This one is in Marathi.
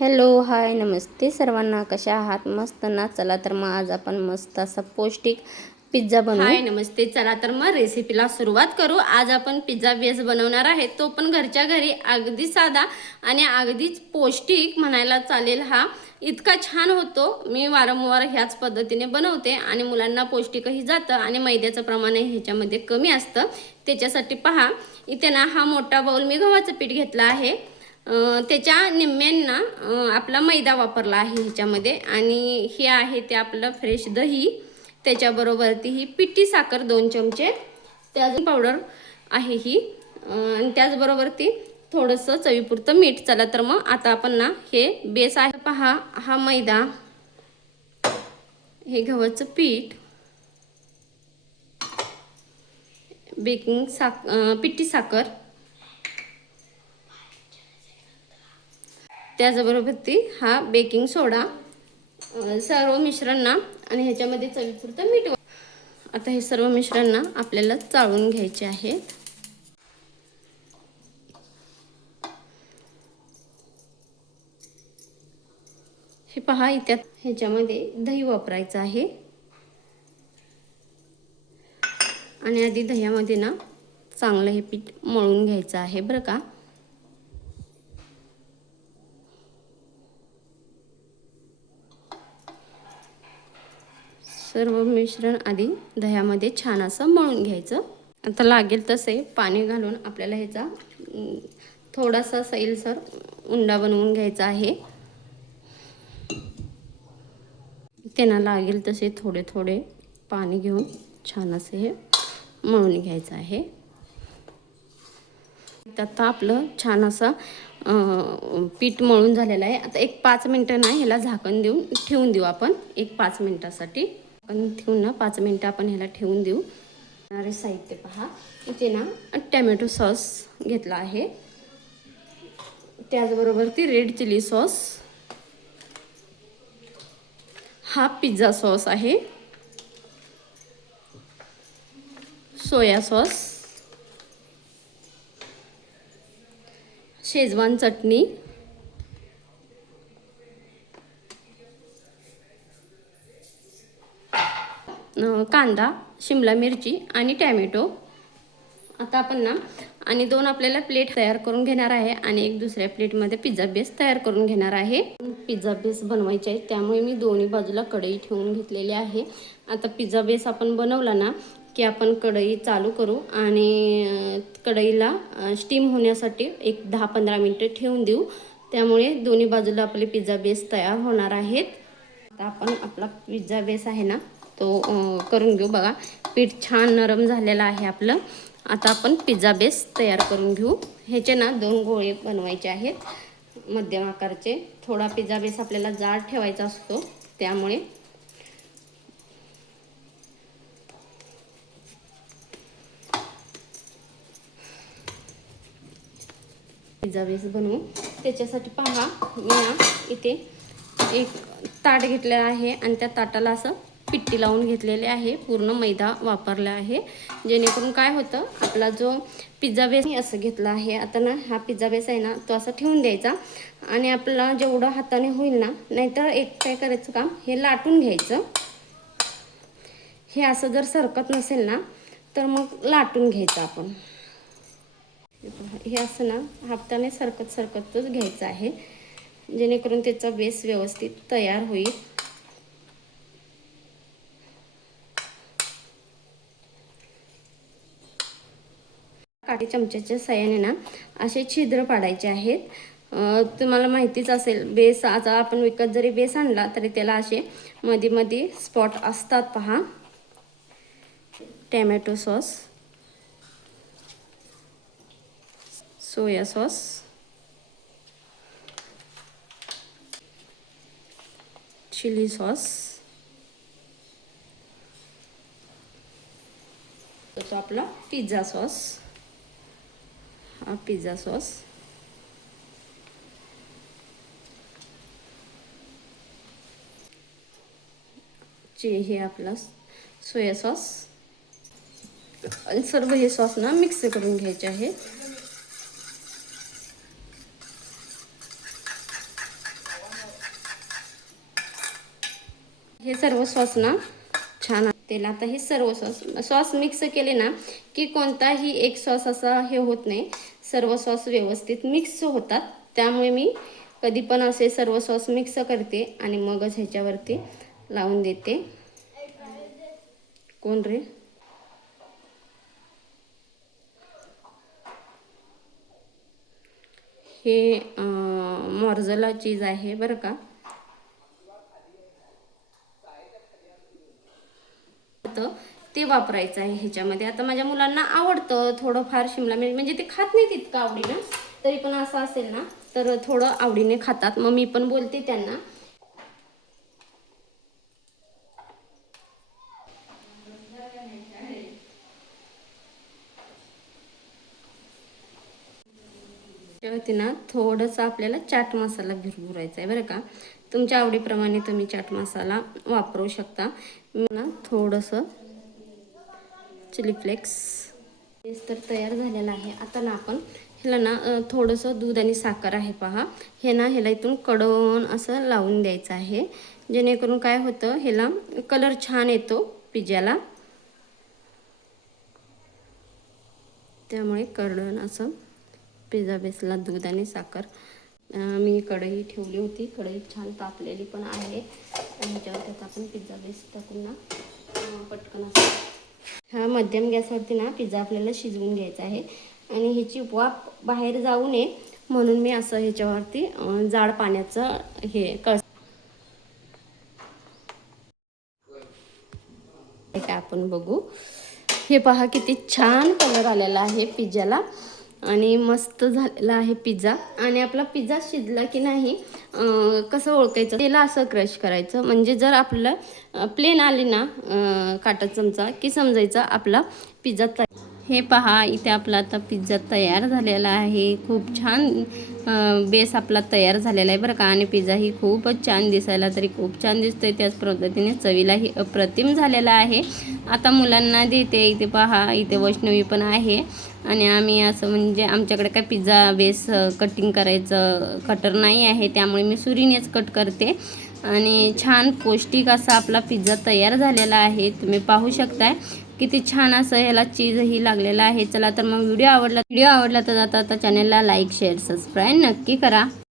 हॅलो, हाय, नमस्ते सर्वांना. कशा आहात? मस्त ना? चला तर मग आज आपण मस्त असा पौष्टिक पिझ्झा बनवू. हाय नमस्ते. चला तर मग रेसिपीला सुरुवात करू. आज आपण पिझ्झा बेस बनवणार आहे, तो पण घरच्या घरी. अगदी साधा आणि अगदीच पौष्टिक म्हणायला चालेल. हा इतका छान होतो. मी वारंवार ह्याच पद्धतीने बनवते आणि मुलांना पौष्टिकही जातं आणि मैद्याचं प्रमाणही ह्याच्यामध्ये कमी असतं. त्याच्यासाठी पहा, इथे ना हा मोठा बाउल मी गव्हाचं पीठ घेतला आहे. त्याच्या निम्म्यांना आपला मैदा वापरला आहे ह्याच्यामध्ये. आणि हे आहे ते आपलं फ्रेश दही. त्याच्याबरोबरती ही पिठी साखर 2 चमचे, त्याची पावडर आहे ही. आणि त्याचबरोबर ती थोडंसं चवीपुरतं मीठ. चला तर मग आता आपण ना हे बेस आहे पहा, हा मैदा, हे गव्हाचं पीठ, पिठी साखर, त्याचबरोबर ती हा बेकिंग सोडा, सर्व मिश्रण ना, आणि ह्याच्यामध्ये चवीपुरतं मीठ. आता हे सर्व मिश्रण ना आपल्याला चाळून घ्यायचे आहे. हे पहा, इथे ह्याच्यामध्ये दही वापरायचं आहे. आणि आधी दह्यामध्ये ना चांगलं हे पीठ मळून घ्यायचं आहे बरं का. सर्व मिश्रण आधी दह्यामध्ये छान असं मळून घ्यायचं. आता लागेल तसे पाणी घालून आपल्याला ह्याचा थोडासा सैलसर उंडा बनवून घ्यायचा आहे. त्यांना लागेल तसे थोडे थोडे पाणी घेऊन छान असे हे मळून घ्यायचं आहे. आता आपलं छान असं पीठ मळून झालेलं आहे. आता एक 5 मिनटं ना ह्याला झाकण देऊन ठेवून देऊ आपण. एक 5 मिनटासाठी आपण ठेवून ना 5 मिनटं आपण ह्याला ठेवून देऊ. आणि साहित्य पहा, इथे ना टॅमॅटो सॉस घेतला आहे. त्याचबरोबर ती रेड चिली सॉस, हा पिझ्झा सॉस आहे, सोया सॉस, शेजवान चटणी, कांदा, शिमला मिरची आणि टॅमॅटो. आता आपण ना आणि 2 आपल्याला प्लेट तयार करून घेणार आहे आणि एक दुसऱ्या प्लेटमध्ये पिझ्झा बेस तयार करून घेणार आहे. पिझ्झा बेस बनवायचे आहे, त्यामुळे मी दोन्ही बाजूला कढई ठेवून घेतलेली आहे. आता पिझ्झा बेस आपण बनवला ना की आपण कढई चालू करू आणि कढईला स्टीम होण्यासाठी एक 10-15 मिनटं ठेवून देऊ. त्यामुळे दोन्ही बाजूला आपले पिझ्झा बेस तयार होणार आहेत. आता आपण आपला पिझ्झा बेस आहे ना तो करून घेऊ. बघा, पीठ छान नरम झालेलं आहे आपलं. आता आपण पिझ्झा बेस तयार करून घेऊ. ह्याचे ना 2 गोळे बनवायचे आहेत मध्यम आकाराचे. थोडा पिझ्झा बेस आपल्याला जाड ठेवायचा असतो, त्यामुळे पिझ्झा बेस बनवू. त्याच्यासाठी पहा, मी ना इथे एक ताट घेतलेलं आहे आणि त्या ताटाला असं पिट्टी लावून घेतलेले आहे. पूर्ण मैदा वापरला आहे, जेणेकरून काय होतं, आपला जो पिझ्झा बेस असं घेतला आहे. आता ना हा पिझ्झा बेस आहे ना तो असा ठेवून द्यायचा आणि आपला जेवढं हाताने होईल ना, नाहीतर एक काय करायचं काम, हे लाटून घ्यायचं. हे असं जर सरकत नसेल ना तर मग लाटून घ्यायचं आपण. हे असं ना हाताने सरकत सरकतच घ्यायचं आहे, जेणेकरून त्याचा बेस व्यवस्थित तयार होईल. काठी चमच्याच्या साहाय्याने ना असे छिद्र पाडायचे आहेत. तुम्हाला माहितीच असेल, बेस आता आपण विकत जरी बेस आणला तरी त्याला असे मध्ये मध्ये स्पॉट असतात पहा. Tomato sauce, soya sauce, chilli sauce, तो आपला पिझ्झा सॉस, हा पिझ्झा सॉस, हे आपला सोया सॉस. आणि सर्व हे सॉस ना मिक्स करून घ्यायचे आहे. हे सर्व सॉस ना छान तेला. आता हे सर्व सॉस मिक्स केले ना की कोणताही एक सॉस असा हे होत नाही, सर्व सॉस व्यवस्थित मिक्स होतात. त्यामुळे मी कधी पण असे सर्व सॉस मिक्स करते आणि मगच ह्याच्यावरती लावून देते. कोण रे? हे मॉर्झेला चीज आहे बरं का. ते वापरायचं आहे ह्याच्यामध्ये. आता माझ्या मुलांना आवडतं थोडंफार शिमला मिरची, म्हणजे ते खात नाही तितकं आवडीनं, तरी पण असं असेल ना तर थोडं आवडीने खातात. मग मी पण बोलते त्यांना. त्यावरती ना थोडंसं आपल्याला चाट मसाला भुरभुरायचा आहे बरं का. तुमच्या आवडीप्रमाणे तुम्ही चाट मसाला वापरू शकता. मी ना थोडंसं चिली फ्लेक्स. पेस्ट तर तयार झालेला आहे. आता ना आपण ह्याला ना थोडंसं दूध आणि साखर आहे पहा, हे ना ह्याला इथून कडवून असं लावून द्यायचं आहे, जेणेकरून काय होतं ह्याला कलर छान येतो पिझ्झाला. त्यामुळे कडवून असं पिझ्झा बेसला दूध आणि साखर. मी कढई ठेवली होती, कढई छान तापलेली पण आहे. आणि ह्याच्यावरती आता आपण पिझ्झा बेस टाकून ना पटकन असं हा मध्यम गॅसवरती ना पिझ्झा आपल्याला शिजवून घ्यायचा आहे. आणि ह्याची वाफ बाहेर जाऊ नये म्हणून मी असं ह्याच्यावरती जाड पाण्याचं हे काय आपण बघू. हे पहा किती छान कलर आलेला आहे पिझ्झाला आणि मस्त झालेला आहे पिझ्झा. आणि आपला पिझ्झा शिजला की नाही कसं ओळखायचं, त्याला असं क्रश करायचं, म्हणजे जर आपलं प्लेन आली ना काटा चमचा की समजायचं आपला पिझ्झा तयार. हे पहा इथे आपला आता पिझ्झा तयार झालेला आहे. खूप छान बेस आपला तयार झालेला आहे बरं का. आणि पिझ्झा ही खूपच छान दिसायला तरी खूप छान दिसतोय, त्याच पद्धतीने चवीलाही अप्रतिम झालेला आहे. आता मुलांना देते. इथे पहा इथे वैष्णवी पण आहे. आणि आम्ही असं म्हणजे आमच्याकडे काय पिझ्झा बेस कटिंग करायचं कटर नाही आहे, त्यामुळे मी सुरीनेच कट करते. आणि छान पौष्टिक असा आपला पिझ्झा तयार झालेला आहे. तुम्ही पाहू शकताय किती छान असं ह्याला चीजही लागलेला आहे. चला तर मग व्हिडिओ आवडला तर आता चॅनलला लाईक शेअर सबस्क्राईब नक्की करा.